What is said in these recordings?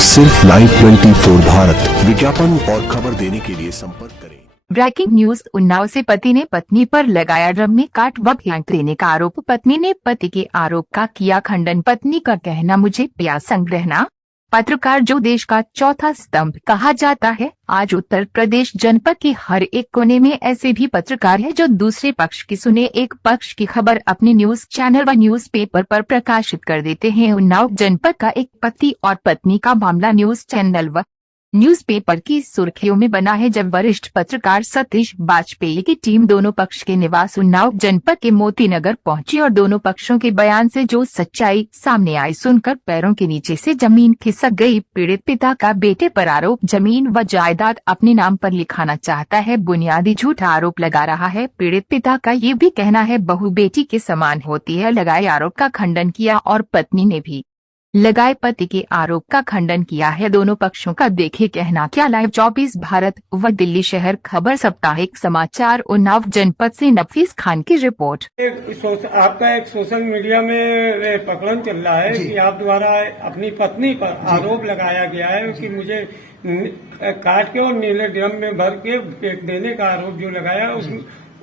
सिर्फ लाइव 24 भारत विज्ञापन और खबर देने के लिए संपर्क करें। Breaking news. उन्नाव से पति ने पत्नी पर लगाया ड्रम में काट व फेंक देने का आरोप। पत्नी ने पति के आरोप का किया खंडन। पत्नी का कहना, मुझे प्यासंग रहना। पत्रकार जो देश का चौथा स्तंभ कहा जाता है, आज उत्तर प्रदेश जनपद के हर एक कोने में ऐसे भी पत्रकार हैं जो दूसरे पक्ष की सुने एक पक्ष की खबर अपने न्यूज चैनल व न्यूज़पेपर पर प्रकाशित कर देते हैं। उन्नाव जनपद का एक पति और पत्नी का मामला न्यूज चैनल व न्यूज़पेपर की सुर्खियों में बना है, जब वरिष्ठ पत्रकार सतीश वाजपेयी की टीम दोनों पक्ष के निवास उन्नाव जनपद के मोती नगर पहुंची और दोनों पक्षों के बयान से जो सच्चाई सामने आई सुनकर पैरों के नीचे से जमीन खिसक गई। पीड़ित पिता का बेटे पर आरोप, जमीन व जायदाद अपने नाम पर लिखाना चाहता है, बुनियादी झूठा आरोप लगा रहा है। पीड़ित पिता का ये भी कहना है बहू बेटी के समान होती है। लगाए आरोप का खंडन किया और पत्नी ने भी लगाए पति के आरोप का खंडन किया है। दोनों पक्षों का देखे कहना क्या। लाइव 24 भारत व दिल्ली शहर खबर साप्ताहिक समाचार उन्नाव जनपद से नफीस खान की रिपोर्ट। आपका एक सोशल मीडिया में प्रकरण चल रहा है कि आप द्वारा अपनी पत्नी पर आरोप लगाया गया है कि मुझे काट के और नीले ड्रम में भर के फेंक देने का आरोप जो लगाया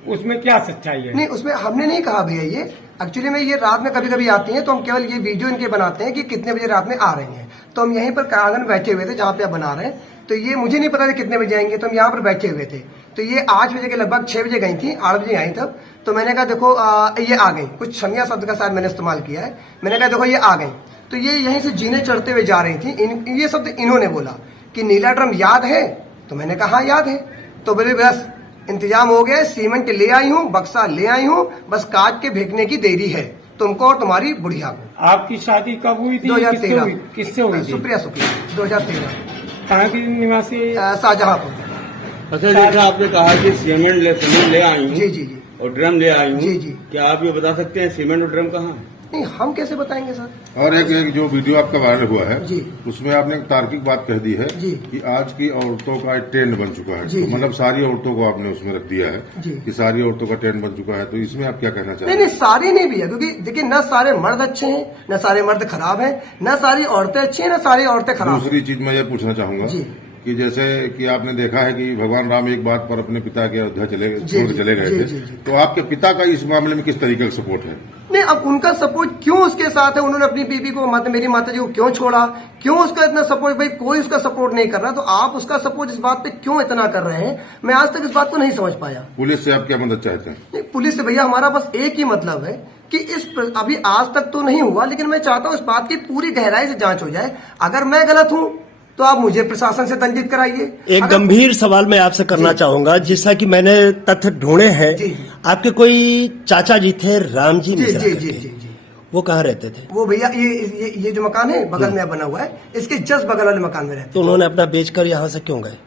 उसमें क्या सच्चाई है? नहीं, उसमें हमने नहीं कहा भैया। ये एक्चुअली में ये रात में कभी कभी आती हैं तो हम केवल ये वीडियो इनके बनाते हैं कि कितने बजे रात में आ रही हैं। तो हम यहीं पर आंगन बैठे हुए थे जहाँ पे आप बना रहे हैं, तो ये मुझे नहीं पता था कितने बजे आएंगे, तो हम यहाँ पर बैठे हुए थे। तो ये 8 बजे के लगभग 6 बजे गई थी, 8 बजे आई तब। तो मैंने कहा देखो ये आ गई, कुछ क्षमिया शब्द का शायद मैंने इस्तेमाल किया है। मैंने कहा देखो ये आ गई। तो ये यहीं से जीने चढ़ते हुए जा रही थी। ये शब्द इन्होंने बोला कि नीला ड्रम याद है? तो मैंने कहा हाँ याद है। तो बोले बस इंतजाम हो गया, सीमेंट ले आई हूँ, बक्सा ले आई हूँ, बस काट के फेंकने की देरी है तुमको और तुम्हारी बुढ़िया को। आपकी शादी कब हुई थी? 2013। किससे हुई थी? सुप्रिया 2013। कहाँ की निवासी? शाहजहांपुर। अच्छा, जैसा आपने कहा कि सीमेंट ले आई हूँ जी जी जी और ड्रम ले आई हूँ, जी जी, क्या आप ये बता सकते हैं सीमेंट और ड्रम कहाँ? नहीं, हम कैसे बताएंगे सर। और एक जो वीडियो आपका वायरल हुआ है जी, उसमें आपने एक तार्किक बात कह दी है जी कि आज की औरतों का एक ट्रेंड बन चुका है। जी, तो मतलब सारी औरतों को आपने उसमें रख दिया है जी, कि सारी औरतों का ट्रेंड बन चुका है। तो इसमें आप क्या कहना चाहते हैं? नहीं, सारे नहीं भी है, क्योंकि देखिए न सारे मर्द अच्छे हैं, न सारे मर्द खराब हैं, न सारी औरतें अच्छी हैं, न सारी औरतें खराब। दूसरी चीज मैं ये पूछना चाहूंगा कि जैसे कि आपने देखा है कि भगवान राम एक बात पर अपने पिता के अयोध्या चले गए थे, तो आपके पिता का इस मामले में किस तरीके का सपोर्ट है? नहीं, अब उनका सपोर्ट क्यों उसके साथ है? उन्होंने अपनी बीबी को, मेरी माता जी को क्यों छोड़ा? क्यों उसका इतना सपोर्ट? भाई कोई उसका सपोर्ट नहीं कर रहा, तो आप उसका सपोर्ट इस बात पे क्यों इतना कर रहे हैं? मैं आज तक इस बात को नहीं समझ पाया। पुलिस से आप क्या मदद चाहते हैं? नहीं, पुलिस से भैया हमारा बस एक ही मतलब है कि अभी आज तक तो नहीं हुआ, लेकिन मैं चाहता हूँ इस बात की पूरी गहराई से जांच हो जाए। अगर मैं गलत हूँ तो आप मुझे प्रशासन से दंडित कराइए। एक गंभीर सवाल मैं आपसे करना चाहूंगा, जैसा कि मैंने तथ्य ढूंढे हैं। आपके कोई चाचा जी थे, राम जी मिश्रा जी जी जी, वो कहाँ रहते थे? वो भैया ये जो मकान है बगल में बना हुआ है, इसके जस्ट बगल वाले मकान में रहते। तो उन्होंने अपना बेचकर यहाँ से क्यों गए?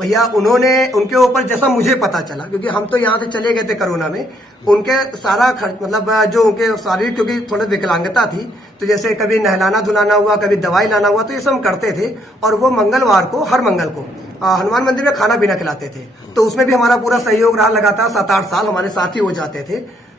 भैया उनके ऊपर जैसा मुझे पता चला, क्योंकि हम तो यहाँ से चले गए थे कोरोना में, उनके सारा खर्च मतलब जो उनके शारीरिक, क्योंकि थोड़ी विकलांगता थी, तो जैसे कभी नहलाना धुलाना हुआ, कभी दवाई लाना हुआ, तो ये सब हम करते थे। और वो मंगलवार को, हर मंगल को हनुमान मंदिर में खाना पीना खिलाते थे। तो उसमें भी हमारा पूरा सहयोग रहा, लगातार 7-8 साल हमारे साथ ही हो जाते थे।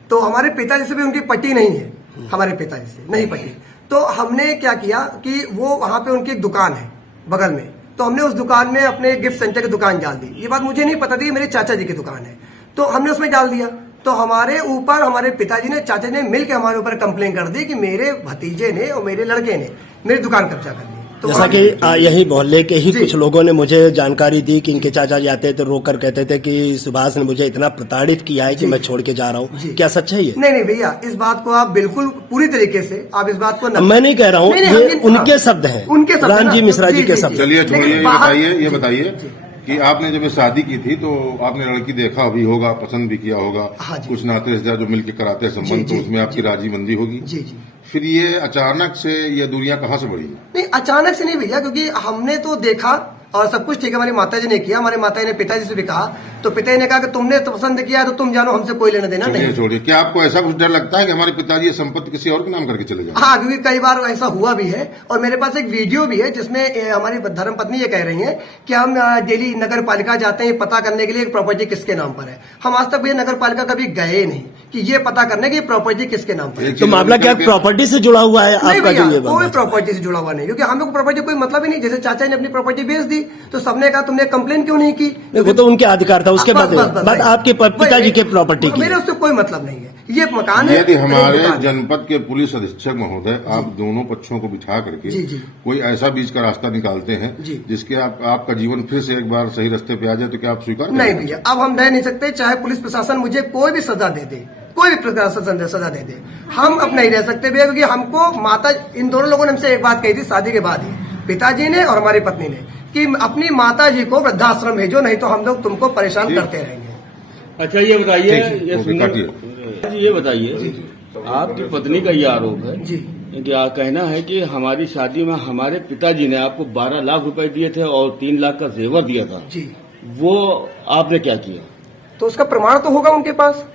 तो हमारे पिताजी से भी उनकी पट्टी नहीं है, हमारे पिताजी से नहीं पट्टी। तो हमने क्या किया कि वो वहां पे उनकी एक दुकान है बगल में, तो हमने उस दुकान में अपने गिफ्ट सेंटर की दुकान डाल दी। ये बात मुझे नहीं पता थी, मेरे चाचा जी की दुकान है, तो हमने उसमें डाल दिया। तो हमारे ऊपर हमारे पिताजी ने, चाचा जी ने मिलकर हमारे ऊपर कंप्लेन कर दी कि मेरे भतीजे ने और मेरे लड़के ने मेरी दुकान कब्जा कर ली। तो जैसा कि यही मोहल्ले के ही कुछ लोगों ने मुझे जानकारी दी कि इनके चाचा जी आते थे, रोक कर कहते थे कि सुभाष ने मुझे इतना प्रताड़ित किया है कि मैं छोड़ के जा रहा हूँ। क्या सच है ये? नहीं भैया, इस बात को आप बिल्कुल पूरी तरीके से आप इस बात को मैं नहीं कह रहा हूँ, ये उनके शब्द हैं, उनके शब्द, राम जी मिश्रा जी के शब्द। चलिए छोड़िए, ये बताइए कि आपने जब शादी की थी तो आपने लड़की देखा भी होगा, पसंद भी किया होगा, कुछ नाते रिश्तेदार जो मिलकर कराते हैं संबंध, तो उसमें आपकी राजी मंदी होगी। जी जी। फिर ये अचानक से ये दूरियां कहाँ से बढ़ी? नहीं, अचानक से नहीं भैया, क्योंकि हमने तो देखा और सब कुछ ठीक है, हमारी माताजी ने किया, हमारी माताजी ने पिताजी से भी कहा, तो पिताजी ने कहा कि तुमने तो पसंद किया तो तुम जानो, हमसे कोई लेना देना नहीं। छोड़िए, क्या आपको ऐसा कुछ डर लगता है कि हमारे पिताजी ये संपत्ति किसी और के नाम करके चले जाए? हाँ, क्योंकि कई बार ऐसा हुआ भी है, और मेरे पास एक वीडियो भी है जिसमें हमारी धर्म पत्नी ये कह रही है कि हम डेली नगर पालिका जाते हैं पता करने के लिए प्रॉपर्टी किसके नाम पर है। हम आज तक ये नगर पालिका कभी गए नहीं कि ये पता करने की प्रॉपर्टी किसके नाम पर है। तो मामला क्या प्रॉपर्टी से जुड़ा हुआ है आपका? जो ये कोई प्रॉपर्टी से जुड़ा हुआ नहीं, क्योंकि हमें प्रॉपर्टी कोई मतलब ही नहीं। जैसे चाचा ने अपनी प्रॉपर्टी बेच दी तो सबने कहा तुमने कंप्लेन क्यों नहीं की? वो तो उनके अधिकार था, उसके बाद बात आपके पिताजी के प्रॉपर्टी की। मेरे उससे कोई मतलब नहीं है, ये मकान है। यदि हमारे जनपद के पुलिस अधीक्षक महोदय आप दोनों पक्षों को बिठा करके कोई ऐसा बीच का रास्ता निकालते हैं जिसके आपका जीवन फिर से एक बार सही रास्ते पे आ जाए, तो क्या आप स्वीकार नहीं भैया, अब हम रह नहीं सकते। चाहे पुलिस प्रशासन मुझे कोई भी सजा दे दे, कोई भी प्रशासन सजा दे दे, हम अब नहीं रह सकते भैया। क्योंकि हमको माता, इन दोनों लोगों ने हमसे एक बात कही थी शादी के बाद ही, पिताजी ने और हमारी पत्नी ने, कि अपनी माता जी को वृद्धाश्रम भेजो, नहीं तो हम लोग तुमको परेशान करते रहेंगे। अच्छा ये बताइए, ये बताइए, आपकी पत्नी का ये आरोप है जी कि कहना है कि हमारी शादी में हमारे पिताजी ने आपको 12 लाख रुपए दिए थे और 3 लाख का जेवर दिया था जी, वो आपने क्या किया? तो उसका प्रमाण तो होगा उनके पास,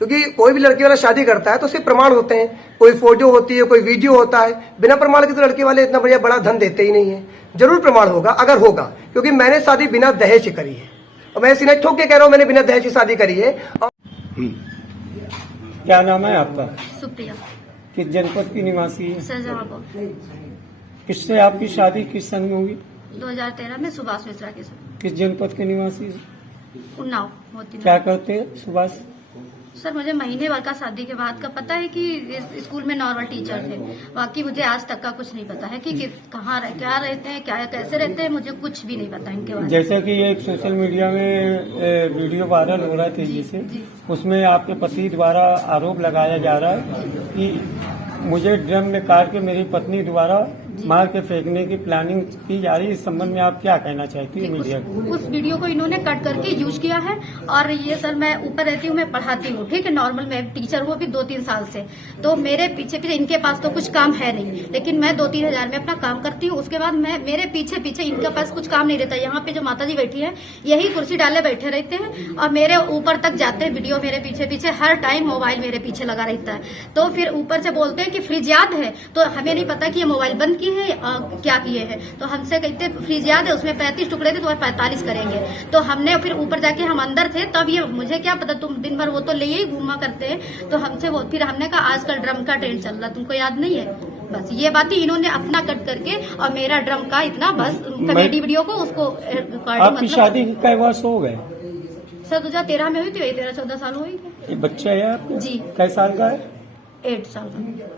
क्योंकि कोई भी लड़की वाला शादी करता है तो उसके प्रमाण होते हैं, कोई फोटो होती है, कोई वीडियो होता है। बिना प्रमाण के तो लड़के वाले इतना बढ़िया बड़ा धन देते ही नहीं है। जरूर प्रमाण होगा, अगर होगा, क्योंकि मैंने शादी बिना दहेज की करी है, और मैं सीने ठोक के कह रहा हूँ मैंने बिना दहेज की शादी करी है। क्या नाम है आपका? सुप्रिया, किस जनपद की निवासी है? शाहजहांपुर। किससे आपकी शादी किस सन में हुई? 2013 में सुभाष मिश्रा के साथ। किस जनपद के निवासी है? उन्नाव मोती। क्या करते हैं सुभाष? सर मुझे महीने भर का शादी के बाद का पता है कि इस स्कूल में नॉर्मल टीचर थे, बाकी मुझे आज तक का कुछ नहीं पता है कि कहाँ क्या रहते हैं, क्या कैसे रहते हैं, मुझे कुछ भी नहीं पता इनके बारे में। जैसा कि एक सोशल मीडिया में वीडियो वायरल हो रहा तेजी से, उसमें आपके पति द्वारा आरोप लगाया जा रहा है कि मुझे ड्रम में काट के मेरी पत्नी द्वारा मार के फेंकने की प्लानिंग की जा रही है। इस संबंध में आप क्या कहना चाहती है मीडिया को? उस वीडियो को इन्होंने कट करके यूज किया है। और ये सर मैं ऊपर रहती हूँ, मैं पढ़ाती हूँ, ठीक है, नॉर्मल मैं टीचर हूँ अभी 2-3 साल से। तो मेरे पीछे पीछे इनके पास तो कुछ काम है नहीं, लेकिन मैं 2-3 हजार में अपना काम करती हूँ। उसके बाद मैं मेरे पीछे पीछे इनके पास कुछ काम नहीं रहता। यहाँ पे जो माताजी बैठी है यही कुर्सी डाले बैठे रहते हैं और मेरे ऊपर तक जाते हैं वीडियो, मेरे पीछे पीछे हर टाइम मोबाइल मेरे पीछे लगा रहता है। तो फिर ऊपर से बोलते हैं कि फ्रिज याद है, तो हमें नहीं पता कि ये मोबाइल बंद की है क्या किए हैं। तो हमसे कहते फ्रिज याद है, उसमें 35 टुकड़े थे तो 45 करेंगे। तो हमने फिर ऊपर जाके हम अंदर थे, तब ये मुझे क्या पता, तुम दिन भर वो तो ले ही घूमा करते हैं। तो हमसे वो फिर हमने कहा आजकल ड्रम का ट्रेंड चल रहा, तुमको याद नहीं है? बस ये बात ही इन्होंने अपना कट करके और मेरा ड्रम का इतना बस कॉमेडी वीडियो को उसको आपकी शादी कई वर्ष हो गए? सर 2013 में हुई थी, 13-14 साल हुई थी। बच्चा है आपका? जी। कै साल का है? 8 साल का।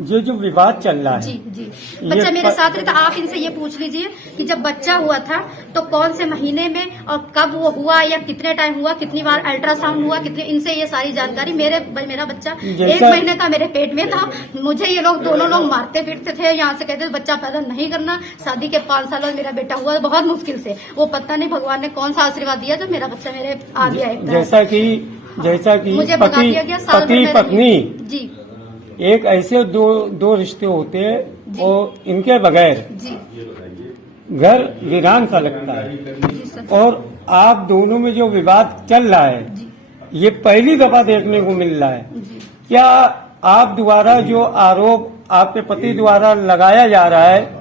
ये जो विवाद चल रहा है, जी बच्चा मेरे साथ रहता। आप इनसे ये पूछ लीजिए कि जब बच्चा हुआ था तो कौन से महीने में और कब वो हुआ, या कितने टाइम हुआ, कितनी बार अल्ट्रासाउंड हुआ, कितने, इनसे ये सारी जानकारी। मेरा बच्चा 1 महीने का मेरे पेट में था। मुझे ये लोग दोनों लोग मारते पीटते थे, यहाँ से कहते थे बच्चा पैदा नहीं करना। शादी के 5 साल बाद मेरा बेटा हुआ, बहुत मुश्किल से। वो पता नहीं भगवान ने कौन सा आशीर्वाद दिया जब मेरा बच्चा मेरे आ गया। जैसा कि मुझे भगा दिया गया साल पति पत्नी जी, एक ऐसे दो रिश्ते होते हैं और इनके बगैर घर वीरान सा लगता है। और आप दोनों में जो विवाद चल रहा है ये पहली दफा देखने को मिल रहा है। क्या आप द्वारा जो आरोप आपके पति द्वारा लगाया जा रहा है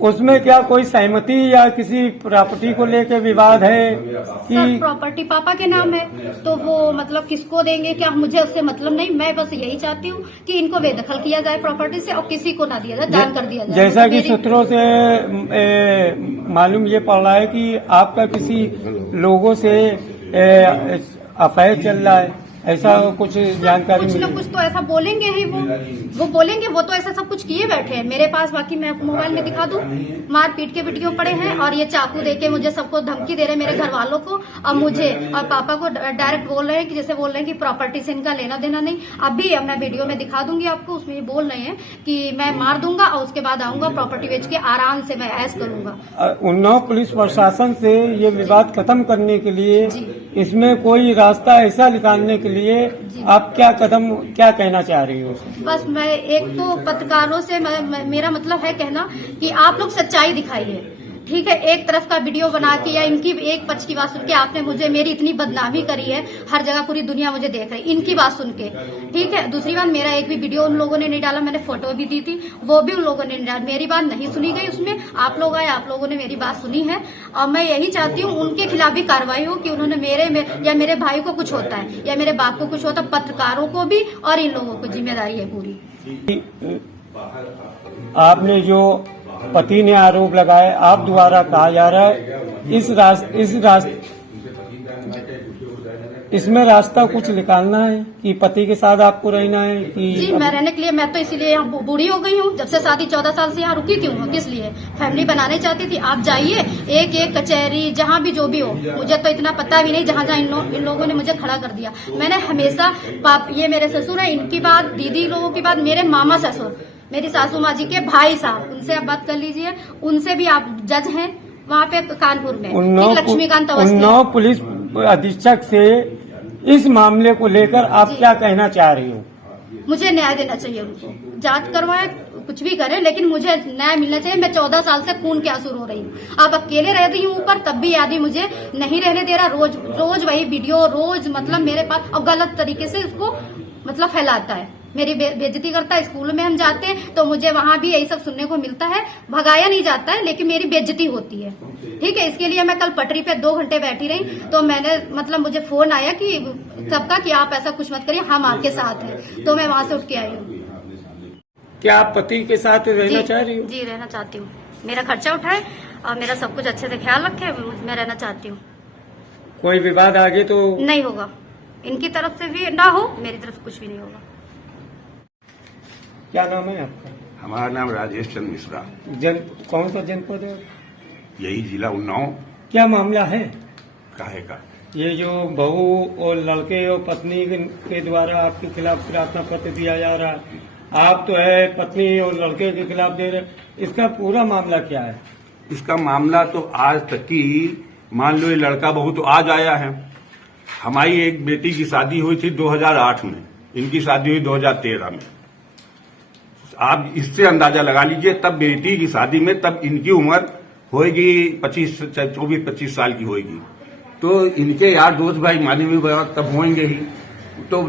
उसमें क्या कोई सहमति या किसी प्रॉपर्टी को लेकर विवाद है कि? सर प्रॉपर्टी पापा के नाम है, तो वो मतलब किसको देंगे क्या, मुझे उससे मतलब नहीं। मैं बस यही चाहती हूँ कि इनको बेदखल किया जाए प्रॉपर्टी से और किसी को ना दिया जाए, दान कर दिया जाए। जैसा कि सूत्रों से मालूम ये पड़ रहा है कि आपका किसी लोगों से अफेयर चल रहा है, ऐसा कुछ जानकारी कुछ न कुछ तो ऐसा बोलेंगे ही, वो बोलेंगे। वो तो ऐसा सब कुछ किए बैठे हैं मेरे पास। बाकी मैं मोबाइल में दिखा दूं, मार पीट के वीडियो पड़े हैं और ये चाकू देके मुझे सबको धमकी दे रहे हैं, मेरे घर वालों को और मुझे और पापा को डायरेक्ट बोल रहे हैं कि जैसे बोल रहे हैं कि प्रॉपर्टी से इनका लेना देना नहीं। अभी मैं वीडियो में दिखा दूंगी आपको, उसमें ये बोल रहे हैं कि मैं मार दूंगा और उसके बाद आऊंगा प्रॉपर्टी बेच के आराम से मैं ऐश करूंगा। उन्नाव पुलिस प्रशासन से ये विवाद खत्म करने के लिए इसमें कोई रास्ता ऐसा निकालने के लिए आप क्या कहना चाह रही हो? बस मैं एक तो पत्रकारों से मेरा मतलब है कहना कि आप लोग सच्चाई दिखाइए, ठीक है, एक तरफ का वीडियो बना के या इनकी एक पक्ष की बात सुन के आपने मुझे मेरी इतनी बदनामी करी है, हर जगह पूरी दुनिया मुझे देख रही है इनकी बात सुन के। ठीक है, दूसरी बात, मेरा एक भी वीडियो उन लोगों ने नहीं डाला, मैंने फोटो भी दी थी, वो भी उन लोगों ने नहीं डाला, मेरी बात नहीं सुनी गई उसमें। आप लोग आए, आप लोगों ने मेरी बात सुनी है और मैं यही चाहती हूँ उनके खिलाफ भी कार्रवाई हो कि उन्होंने या मेरे भाई को कुछ होता है या मेरे बाप को कुछ होता है, पत्रकारों को भी और इन लोगों को जिम्मेदारी है पूरी। आपने जो पति ने आरोप लगाए, आप द्वारा कहा जा रहा है इसमें रास्ता कुछ निकालना है कि पति के साथ आपको रहना है कि? जी, मैं रहने के लिए, मैं तो इसीलिए यहाँ बूढ़ी हो गई हूँ, जब से शादी 14 साल से यहाँ रुकी थी हूँ। किस लिए? फैमिली बनाने चाहती थी। आप जाइए एक एक कचहरी, जहाँ भी जो भी हो, मुझे तो इतना पता भी नहीं, जहाँ जहाँ इन लोगों ने मुझे खड़ा कर दिया। मैंने हमेशा ये मेरे ससुर है, इनकी बात, दीदी लोगों की बात, मेरे मामा ससुर, मेरी सासू माँ जी के भाई साहब, उनसे आप बात कर लीजिए, उनसे भी आप जज हैं वहाँ पे कानपुर में, लक्ष्मीकांत अवस्थी। उन्नाव पुलिस अधीक्षक से इस मामले को लेकर आप क्या कहना चाह रही हो? मुझे न्याय देना चाहिए, उनको जांच करवाए, कुछ भी करें, लेकिन मुझे न्याय मिलना चाहिए। मैं 14 साल से खून के आंसू रो रही हूँ। आप अकेले रहती हूँ ऊपर, तब भी आदमी मुझे नहीं रहने दे रहा। रोज वही वीडियो, रोज मतलब मेरे पास, और गलत तरीके से उसको मतलब फैलाता है, मेरी बेइज्जती करता है। स्कूल में हम जाते हैं तो मुझे वहाँ भी यही सब सुनने को मिलता है, भगाया नहीं जाता है लेकिन मेरी बेइज्जती होती है। ठीक है, इसके लिए मैं कल पटरी पे 2 घंटे बैठी रही, तो मैंने मतलब मुझे फोन आया कि सबका कि आप ऐसा कुछ मत करिए, हम आपके साथ हैं, तो मैं वहाँ से उठ के आई हूँ। क्या आप पति के साथ रहना चाह रही हो? जी, रहना चाहती हूँ। मेरा खर्चा उठाए और मेरा सब कुछ अच्छे से ख्याल रखे, मैं रहना चाहती हूँ। कोई विवाद आगे तो नहीं होगा, इनकी तरफ से भी ना हो, मेरी तरफ से कुछ भी नहीं होगा। क्या नाम है आपका? हमारा नाम राजेश चंद्र मिश्रा। कौन सा जनपद है? यही जिला उन्नाव। क्या मामला है? काहे का? ये जो बहू और लड़के और पत्नी के द्वारा आपके खिलाफ प्रार्थना पत्र दिया जा रहा है, आप तो है पत्नी और लड़के के खिलाफ दे रहे, इसका पूरा मामला क्या है? इसका मामला तो आज तक की, मान लो ये लड़का बहू तो आज आया है। हमारी एक बेटी की शादी हुई थी 2008 में, इनकी शादी हुई 2013 में। आप इससे अंदाजा लगा लीजिए, तब बेटी की शादी में तब इनकी उम्र होगी 24-25 साल की होगी। तो इनके यार दोस्त भाई मानी हुई तब होंगे ही। तो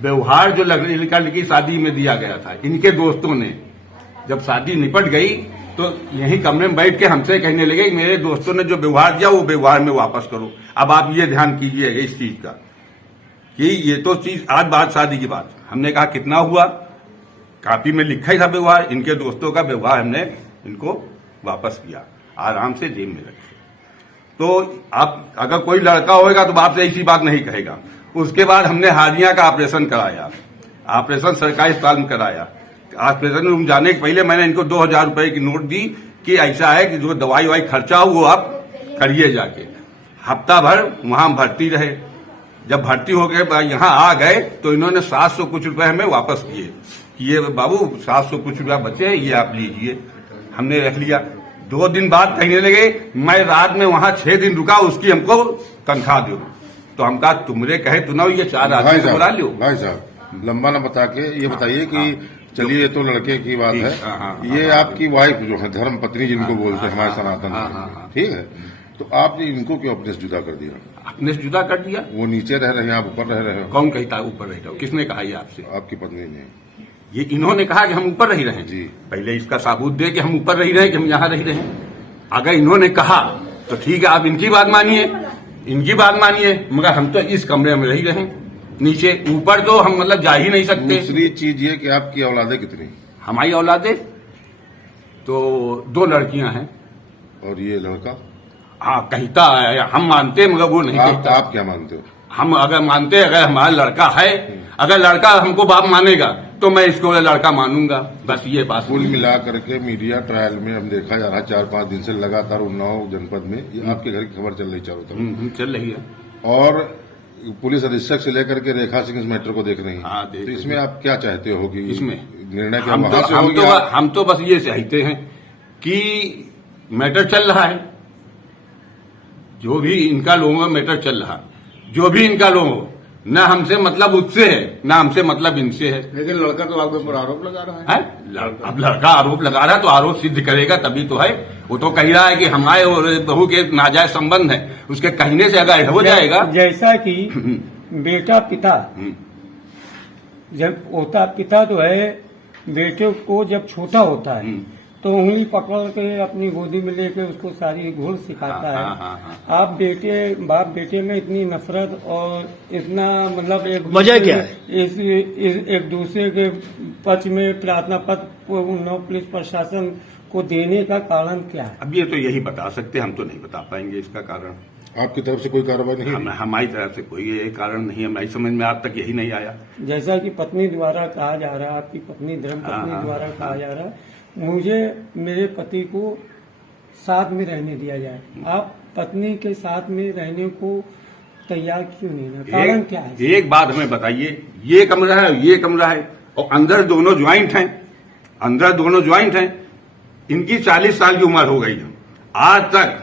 व्यवहार जो लड़का लड़की शादी में दिया गया था, इनके दोस्तों ने जब शादी निपट गई तो यही कमरे में बैठ के हमसे कहने लगे मेरे दोस्तों ने जो व्यवहार दिया वो व्यवहार में वापस करो। अब आप ये ध्यान कीजिए इस चीज का कि ये तो चीज आज बात शादी की बात। हमने कहा कितना हुआ, कापी में लिखा ही था व्यवहार, इनके दोस्तों का व्यवहार हमने इनको वापस किया, आराम से जेब में रखे। तो आप अगर कोई लड़का होगा तो आपसे ऐसी बात नहीं कहेगा। उसके बाद हमने हार्निया का ऑपरेशन कराया, ऑपरेशन सरकारी अस्पताल में कराया। ऑपरेशन रूम जाने के पहले मैंने इनको 2000 रुपए की नोट दी कि ऐसा है कि जो दवाई वाई खर्चा हो वो आप करिए जाके। हफ्ता भर वहां भर्ती रहे। जब भर्ती होकर यहाँ आ गए तो इन्होंने 700 कुछ रुपए हमें वापस किए। ये बाबू 700 कुछ रुपया बचे, ये आप लीजिए। हमने रख लिया। 2 दिन बाद कहने लगे मैं रात में वहां 6 दिन रुका, उसकी हमको तनख्वाह दो। तो हम कहा तुमरे कहे तो ना, ये 4 आदमी से बुला लो। भाई साहब लंबा न बता के ये बताइए कि चलिए ये तो लड़के की बात है, ये आपकी वाइफ जो है धर्म पत्नी जिनको बोलते हैं हमारे सनातन, ठीक है, तो आपने इनको क्यों अपने से जुदा कर दिया? अपने से जुदा कर दिया? वो नीचे रह रहे हैं, आप ऊपर रह रहे हो। कौन कहता है ऊपर रह रहे हो? किसने कहा ये आपसे? आपकी पत्नी ने। ये इन्होंने कहा कि हम ऊपर रह रहे हैं। जी, पहले इसका सबूत दे कि हम ऊपर रह रहे हैं कि हम यहाँ रह रहे हैं। अगर इन्होंने कहा तो ठीक है, आप इनकी बात मानिए, इनकी बात मानिए, मगर हम तो इस कमरे में रह रहे हैं, नीचे ऊपर तो हम मतलब जा ही नहीं सकते। दूसरी चीज ये कि आपकी औलादें कितनी? हमारी औलादें तो 2 लड़कियां हैं। और ये लड़का? हाँ, कहता है, हम मानते हैं मगर वो नहीं कहता। आप क्या मानते हो? हम अगर मानते, अगर हमारा लड़का है, अगर लड़का हमको बाप मानेगा तो मैं इसको लड़का मानूंगा, बस ये बात। कुल मिला करके मीडिया ट्रायल में हम देखा जा रहा है 4-5 दिन से लगातार उन्नाव जनपद में ये आपके घर की खबर चल रही चारों तरफ। चल रही है। और पुलिस अधीक्षक से लेकर के रेखा सिंह इस मैटर को देख रही हैं। हाँ, तो इसमें आप क्या चाहते हो कि इसमें निर्णय क्या हम तो बस ये चाहते हैं कि मैटर चल रहा है, जो भी इनका लोगों का मैटर चल रहा, जो भी इनका लोगों, न हमसे मतलब उससे है, न हमसे मतलब इनसे है। लेकिन लड़का तो आपके ऊपर आरोप लगा रहा है। अब लड़का आरोप लगा रहा है तो आरोप सिद्ध करेगा तभी तो है। वो तो कह रहा है कि हमारे और बहू के नाजायज संबंध है, उसके कहने से अगर हो जाएगा। जैसा कि बेटा पिता जब होता, पिता तो है बेटे को जब छोटा होता है तो उंगली पकड़ के अपनी गोदी में लेके उसको सारी घुल सिखाता है। आप बाप बेटे में इतनी नफरत और इतना मतलब एक वजह क्या है? एक दूसरे के पक्ष में प्रार्थना पत्र उन्नाव पुलिस प्रशासन को देने का कारण क्या है? अब ये तो यही बता सकते, हम तो नहीं बता पाएंगे इसका कारण। आपकी तरफ से कोई कार्रवाई नहीं? हमारी तरफ से कोई ये कारण नहीं है, हमारी समझ में आज तक यही नहीं आया। जैसा कि पत्नी द्वारा कहा जा रहा है, आपकी पत्नी धर्म पत्नी द्वारा कहा जा रहा है, मुझे मेरे पति को साथ में रहने दिया जाए। आप पत्नी के साथ में रहने को तैयार क्यों नहीं है? कारण क्या है? एक बात हमें बताइए, ये कमरा है और अंदर दोनों ज्वाइंट हैं। इनकी 40 साल की उम्र हो गई है, आज तक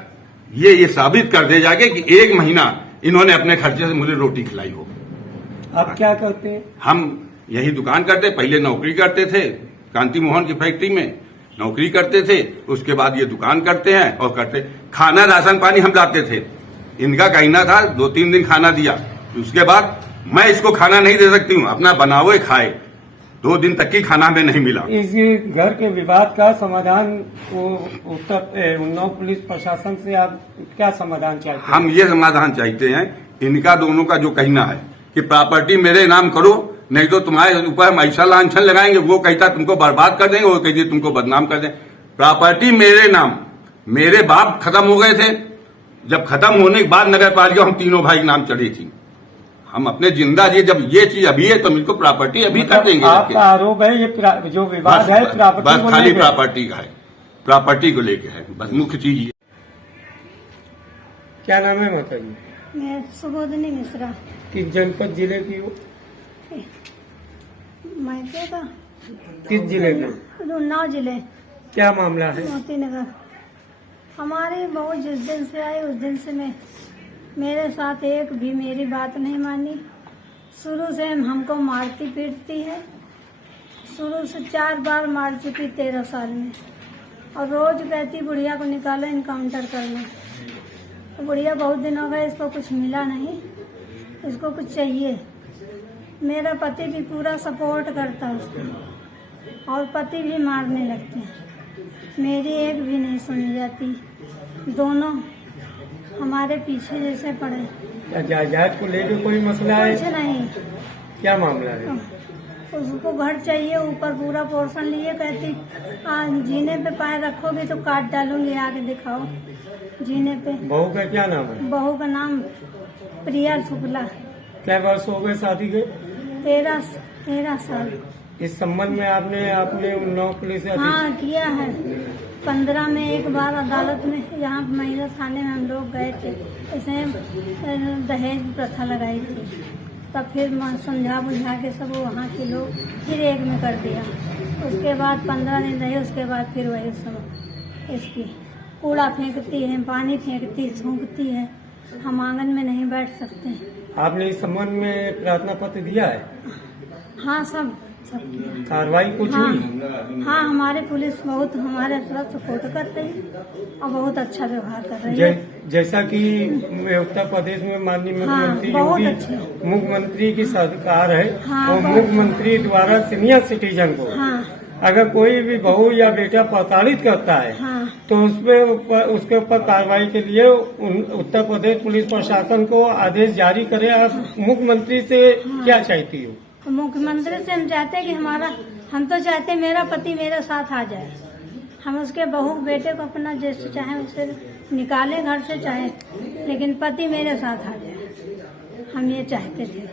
ये साबित कर दे जाके कि 1 महीना इन्होंने अपने खर्चे से मुझे रोटी खिलाई हो। आप क्या करते हैं? हम यही दुकान करते, पहले नौकरी करते थे कांति मोहन की फैक्ट्री में नौकरी करते थे, उसके बाद ये दुकान करते हैं और करते खाना राशन पानी हम लाते थे। इनका कहना था 2-3 दिन खाना दिया, उसके बाद मैं इसको खाना नहीं दे सकती हूँ, अपना बनाओ खाए। 2 दिन तक की खाना हमें नहीं मिला। इस घर के विवाद का समाधान उन्नाव पुलिस प्रशासन से आप क्या समाधान चाहते हैं? हम ये समाधान चाहते हैं, इनका दोनों का जो कहना है कि प्रॉपर्टी मेरे नाम करो, नहीं तो तुम्हारे ऊपर हम ऐसा लांछन लगाएंगे। वो कहता तुमको बर्बाद कर देंगे, वो कहती तुमको बदनाम कर देंगे। प्रॉपर्टी मेरे नाम, मेरे बाप खत्म हो गए थे, जब खत्म होने के बाद नगर पालिका हम तीनों भाई नाम चढ़ी थी। हम अपने जिंदा जी, जब ये चीज अभी है तो इनको प्रॉपर्टी अभी कर देंगे। आपका आरोप है ये जो विवाद है प्रॉपर्टी बस खाली प्रॉपर्टी का है, प्रॉपर्टी को लेके है, बस मुख्य चीज ये। क्या नाम है माता जी? मैं सुबोधनी मिश्रा। किस जनपद जिले की हो? मायके का? किस जिले का? उन्नाव जिले। क्या मामला है? मोती नगर। हमारी बहू जिस दिन से आई उस दिन से मेरे साथ एक भी मेरी बात नहीं मानी। शुरू से हमको मारती पीटती है, शुरू से 4 बार मार चुकी 13 साल में, और रोज कहती बुढ़िया को निकालो इनकाउंटर करना। तो बुढ़िया बहुत दिन हो गए, इसको कुछ मिला नहीं, इसको कुछ चाहिए। मेरा पति भी पूरा सपोर्ट करता है उसको, और पति भी मारने लगते हैं। मेरी एक भी नहीं सुनी जाती, दोनों हमारे पीछे जैसे पड़े। जायदाद को लेकर कोई मसला है? कुछ नहीं। क्या मामला है? उसको घर चाहिए, ऊपर पूरा पोर्शन लिए, कहती जीने पे पैर रखोगे तो काट डालूंगी, आगे दिखाओ जीने पे। बहू का क्या नाम है? बहू का नाम प्रिया शुक्ला। क्या वर्ष हो गए शादी के? 13 साल। इस संबंध में आपने उन्नाव पुलिस? हाँ किया है। 15 में एक बार अदालत में, यहाँ महिला थाने में हम लोग गए थे, इसमें दहेज प्रथा लगाई थी, तब फिर समझा बुझा के सब वहाँ के लोग फिर एक में कर दिया। उसके बाद 15 दिन रहे, उसके बाद फिर वही सब इसकी कूड़ा फेंकती है, पानी फेंकती, सूंघती है, हम आंगन में नहीं बैठ सकते। आपने इस संबंध में प्रार्थना पत्र दिया है? हाँ सब किया। कार्रवाई कुछ हुई? हाँ हमारे पुलिस बहुत हमारे तरफ सपोर्ट कर रही है और बहुत अच्छा व्यवहार कर रही है। जैसा कि उत्तर प्रदेश में माननीय मुख्यमंत्री की सरकार है, और मुख्यमंत्री द्वारा सीनियर सिटीजन को अगर कोई भी बहू या बेटा प्रताड़ित करता है तो उसके ऊपर कार्रवाई के लिए उत्तर प्रदेश पुलिस प्रशासन को आदेश जारी करे। आप मुख्यमंत्री से क्या चाहती हो? मुख्यमंत्री से हम चाहते हैं कि हम तो चाहते हैं मेरा पति मेरे साथ आ जाए, हम उसके बहू बेटे को अपना जैसे चाहे उसे निकाले घर से चाहे, लेकिन पति मेरे साथ आ जाए, हम ये चाहते थे।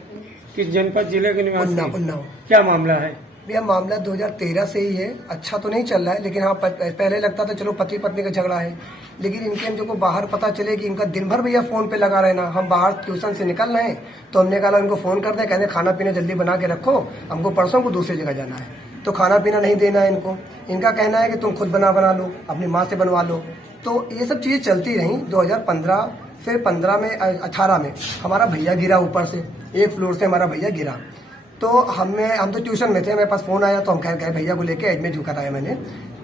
किस जनपद जिले के निवासी? उन्नाव। क्या मामला है? भैया मामला 2013 से ही है, अच्छा तो नहीं चल रहा है, लेकिन हाँ पहले लगता था चलो पति पत्नी का झगड़ा है, लेकिन इनके हम जो बाहर पता चले कि इनका दिन भर भैया फोन पे लगा रहना। हम बाहर ट्यूशन से निकल रहे हैं तो हमने कहा इनको फोन कर दे, कहते खाना पीना जल्दी बना के रखो, हमको परसों को दूसरी जगह जाना है, तो खाना पीना नहीं देना है इनको। इनका कहना है कि तुम खुद बना लो, अपनी माँ से बनवा लो। तो ये सब चीजें चलती रही 2015, फिर 18 में हमारा भैया गिरा, ऊपर से 1 फ्लोर से हमारा भैया गिरा। तो हम तो ट्यूशन में थे, मेरे पास फोन आया तो हम कहे भैया को लेके एडमिट कराया मैंने।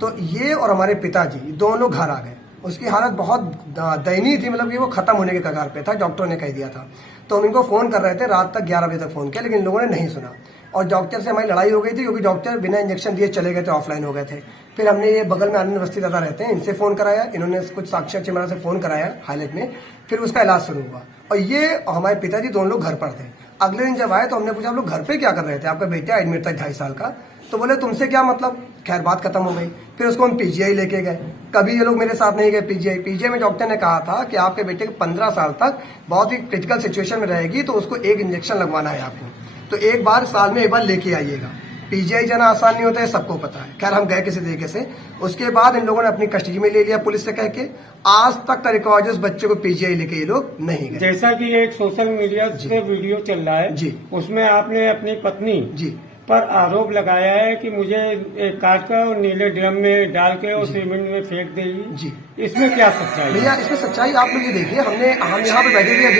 तो ये और हमारे पिताजी दोनों घर आ गए। उसकी हालत बहुत दयनीय थी, मतलब कि वो खत्म होने के कगार पे था, डॉक्टर ने कह दिया था। तो हम इनको फोन कर रहे थे, रात तक 11 बजे तक फोन किया, लेकिन इन लोगों ने नहीं सुना और डॉक्टर से हमारी लड़ाई हो गई थी, क्योंकि डॉक्टर बिना इंजेक्शन दिए चले गए थे, ऑफलाइन हो गए थे। फिर हमने ये बगल में आनंद बस्ती दादा रहते हैं, इनसे फोन कराया, इन्होंने कुछ साक्षर चिमरा से फोन कराया हाईलाइट में, फिर उसका इलाज शुरू हुआ। और ये हमारे पिताजी दोनों लोग घर पर थे। अगले दिन जब आए तो हमने पूछा आप लोग घर पे क्या कर रहे थे, आपका बेटा एडमिट था 2.5 साल का। तो बोले तुमसे क्या मतलब। खैर बात खत्म हो गई। फिर उसको हम पीजीआई लेके गए। कभी ये लोग मेरे साथ नहीं गए पीजीआई में डॉक्टर ने कहा था कि आपके बेटे को 15 साल तक बहुत ही क्रिटिकल सिचुएशन में रहेगी, तो उसको 1 इंजेक्शन लगवाना है आपको, तो एक बार साल में एक बार लेके आइएगा। पीजीआई जाना आसान नहीं होता है, सबको पता है। खैर हम गए किसी तरीके से। उसके बाद इन लोगों ने अपनी कस्टडी में ले लिया पुलिस से कह के। आज तक रिकॉर्ड उस बच्चे को पीजीआई लेके ये लोग नहीं गए। जैसा कि एक सोशल मीडिया से वीडियो चल रहा है जी, उसमें आपने अपनी पत्नी जी पर आरोप लगाया है कि मुझे काट कर और नीले ड्रम में डाल के और सीमेंट में फेंक देगी। जी, इसमें क्या सच्चाई है? भैया इसमें सच्चाई आप लोग ये देखिए, हम यहाँ पे बैठे हुए